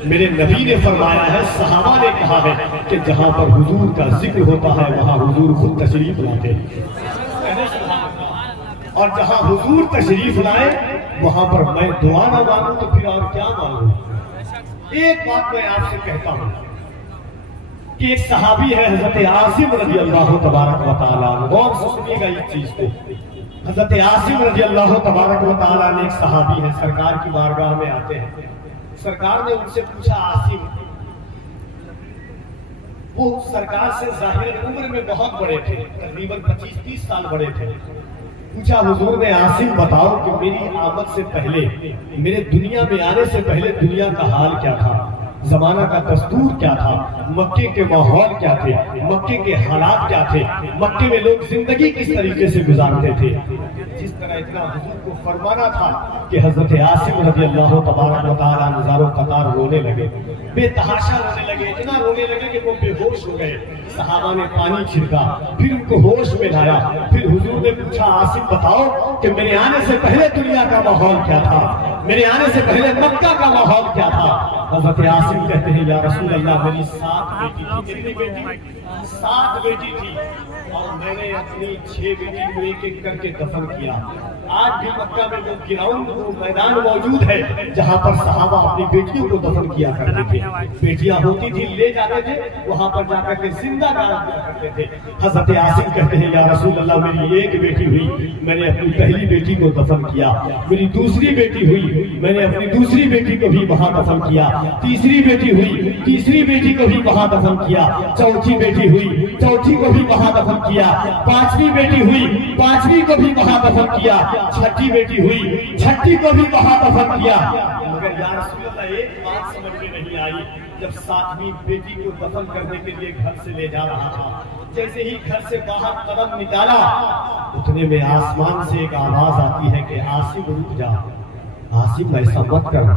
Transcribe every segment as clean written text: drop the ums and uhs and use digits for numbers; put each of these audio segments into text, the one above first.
میرے نبی نے فرمایا ہے، صحابہ نے کہا ہے کہ جہاں پر حضور کا ذکر ہوتا ہے وہاں حضور خود تشریف لاتے ہیں، اور جہاں حضور تشریف لائے وہاں پر میں دعا نہ مانوں تو پھر اور کیا مانوں؟ ایک بات میں آپ سے کہتا ہوں کہ ایک صحابی ہے حضرت عاصم رضی اللہ تبارک و تعالیٰ، غور سے سنیے گا اس چیز کو۔ حضرت عاصم رضی اللہ تبارک و تعالیٰ نے، ایک صحابی ہے، سرکار کی بارگاہ میں آتے ہیں۔ سرکار نے ان سے پوچھا، عاصم، وہ سرکار سے ظاہر عمر میں بہت بڑے تھے، تقریباً 25-30 سال بڑے تھے۔ پوچھا حضور نے، عاصم بتاؤ کہ میری آمد سے پہلے، میرے دنیا میں آنے سے پہلے دنیا کا حال کیا تھا، زمانہ کا دستور کیا تھا، مکے کے ماحول کیا تھے، مکے کے حالات کیا تھے، مکے میں لوگ زندگی کس طریقے سے گزارتے تھے۔ جس طرح اتنا حضور کو فرمانا تھا کہ حضرت عاصم رضی اللہ تبارک و تعالیٰ نظاروں قطار رونے لگے، بے تحاشا رونے لگے، اتنا رونے لگے کہ وہ بے ہوش ہو گئے۔ صحابہ نے پانی چھڑکا، پھر ان کو ہوش میں لایا، پھر حضور نے پوچھا، عاصم بتاؤ کہ میرے آنے سے پہلے دنیا کا ماحول کیا تھا، میرے آنے سے پہلے مکہ کا ماحول کیا تھا۔ حضرت عاصم کہتے ہیں، یا رسول اللہ، میری 7 بیٹی تھی۔ کتنی بیٹی؟ 7 بیٹی تھی، اور میں نے اپنی 6 بیٹی کو ایک ایک کر کے دفن کیا۔ آج بھی مکہ میں جو گراؤنڈ، وہ میدان موجود ہے جہاں پر صحابہ اپنی بیٹیوں کو دفن کیا کرتے تھے۔ بیٹیاں ہوتی تھی، لے جاتے تھے، وہاں پر جا کر کے زندہ گاڑ دیا کرتے تھے۔ حضرت عاصم کہتے ہیں، یا رسول اللہ، میری 1 بیٹی ہوئی، میں نے اپنی پہلی بیٹی کو دفن کیا۔ میری دوسری بیٹی ہوئی، میں نے اپنی دوسری بیٹی کو بھی وہاں دفن کیا۔ تیسری بیٹی ہوئی، تیسری بیٹی کو بھی وہاں دفن کیا۔ چوتھی بیٹی ہوئی، چوتھی کو بھی وہاں دفن کیا۔ پانچویں بیٹی ہوئی، پانچویں کو بھی وہاں دفن کیا۔ چھٹی بیٹی ہوئی، چھٹی کو بھی وہاں دفن کیا۔ مگر یا رسول اللہ، ایک بات سمجھ میں نہیں آئی، جب 7ویں بیٹی کو دفن کرنے کے لیے گھر سے لے جا رہا تھا، جیسے ہی گھر سے باہر قدم نکالا، اتنے میں آسمان سے ایک آواز آتی ہے کہ عاصم رک جا، عاصم ایسا مت کر،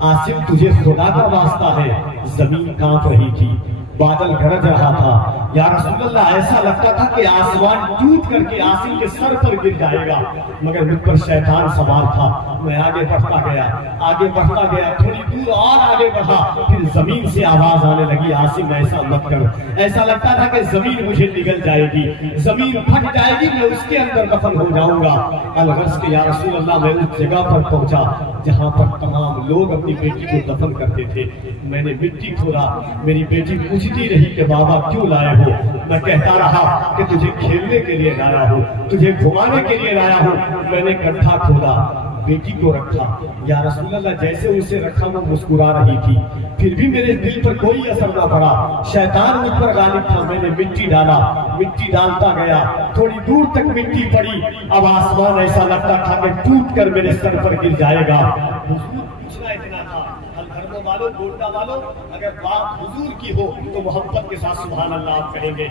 عاصم تجھے خدا کا واسطہ ہے۔ زمین کانپ رہی تھی، بادل گرج رہا تھا، یا رسول اللہ ایسا لگتا تھا کہ آسمان ٹوٹ کر کے عاصم کے سر پر گر جائے گا، مگر مجھ پر شیطان سوار تھا۔ میں آگے بڑھتا گیا، آگے بڑھتا گیا، تھوڑی دور اور آگے بڑھا، پھر زمین سے آواز آنے لگی، عاصم ایسا مت کر۔ ایسا لگتا تھا کہ زمین مجھے نگل جائے گی، زمین پھٹ جائے گی، میں اس کے اندر دفن ہو جاؤں گا۔ الغرض کہ یا رسول اللہ، میں اس جگہ پر پہنچا جہاں پر تمام لوگ اپنی بیٹی کو دفن کرتے تھے۔ میں نے مٹی کھودا، میری بیٹی پوچھتی رہی کہ بابا کیوں لائے ہو؟ میں کہتا رہا کہ تجھے کھیلنے کے لیے لایا ہوں، تجھے گھمانے کے لیے لایا ہوں۔ میں نے گڈھا کھودا، بیٹی کو رکھا، یا رسول اللہ جیسے اسے رکھا وہ مسکرا رہی تھی، پھر بھی میرے دل پر کوئی اثر نہ پڑا۔ شیطان مجھ پر غالب تھا، میں نے مٹی ڈالا، مٹی ڈالتا گیا، تھوڑی دور تک مٹی پڑی، اب آسمان ایسا لگتا تھا کہ ٹوٹ کر میرے سر پر گر جائے گا۔ حضور پوچھنا اتنا تھا، الحرم والوں، گولڈا والوں، اگر بات حضور کی ہو تو محبت کے ساتھ سبحان اللہ آپ کہیں گے۔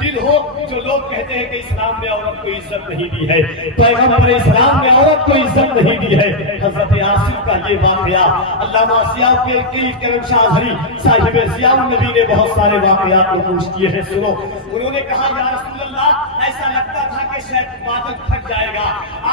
دل ہو جو لوگ کہتے ہیں کہ اسلام میں عورت کو عزت نہیں دی ہے، پیغمبر اسلام میں عورت کو عزت نہیں دی ہے۔ حضرت عاصم کا یہ واقعہ علامہ ضیاء کرم شاہ اظہری صاحب ضیاء النبی نے بہت سارے واقعات نقوش کیے ہیں، سنو۔ انہوں نے کہا، یا رسول اللہ، ایسا لگتا تھا کہ شاید بادل پھٹ جائے گا،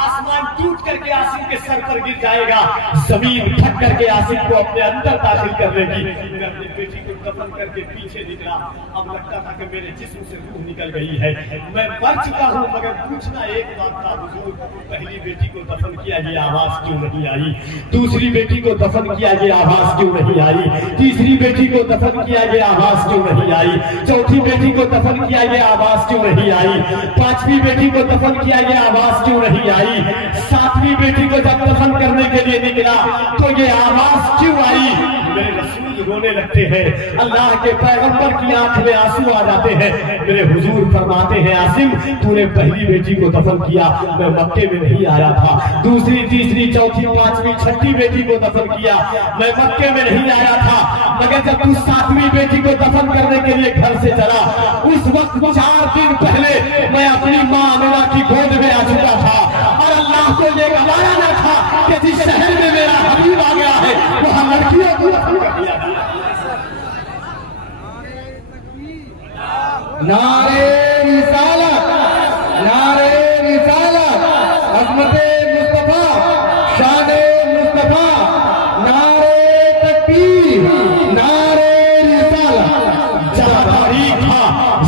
آسمان ٹوٹ کر کے عاصم کے سر پر گر جائے گا، زمین پھٹ کر کے عاصم کو اپنے اندر داخل کر لے گی۔ میں اپنی بیٹی کو دفن کر کے پیچھے نکلا، اب لگتا تھا کہ میرے جسم سے روح نکل گئی ہے، میں مر چکا ہوں۔ مگر پوچھنا ایک بات تھا، حضور پہلی بیٹی کو دفن کیا، یہ آواز کیوں نہیں آئی؟ دوسری بیٹی کو دفن کیا، یہ آواز کیوں نہیں آئی؟ تیسری بیٹی کو دفن کیا، یہ آواز کیوں نہیں آئی؟ چوتھی بیٹی کو دفن کیا، یہ آواز کیوں نہیں آئی؟ پانچویں بیٹی کو دفن کیا، یہ آواز کیوں نہیں آئی؟ 7ویں بیٹی کو جب دفن کرنے کے لیے نکلا تو یہ آواز کیوں آئی؟ میرے رسول رونے لگتے ہیں، اللہ کے پیغمبر کی آنکھ میں آنسو آ جاتے ہیں۔ میرے حضور فرماتے ہیں، عاصم تو نے پہلی بیٹی کو دفن کیا، میں مکے میں نہیں آیا تھا، دوسری، تیسری، چوتھی، پانچویں، چھٹی بیٹی کو دفن کیا، میں مکے میں نہیں آیا تھا، مگر جب تو 7ویں بیٹی کو دفن کرنے کے لیے گھر سے چلا، اس وقت 4 دن پہلے میں اپنی ماں آمنہ کی گود میں آ چکا تھا، اور اللہ کو یہ گوارا نہ تھا کہ جس شہر میں میرا حبیب آ گیا ہے وہاں لڑکیوں کو دفن کر دیا گیا۔ نعرے رسالت، نعرے رسالت، عظمت مصطفیٰ، شان مصطفیٰ، نعرے تکبیر۔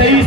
23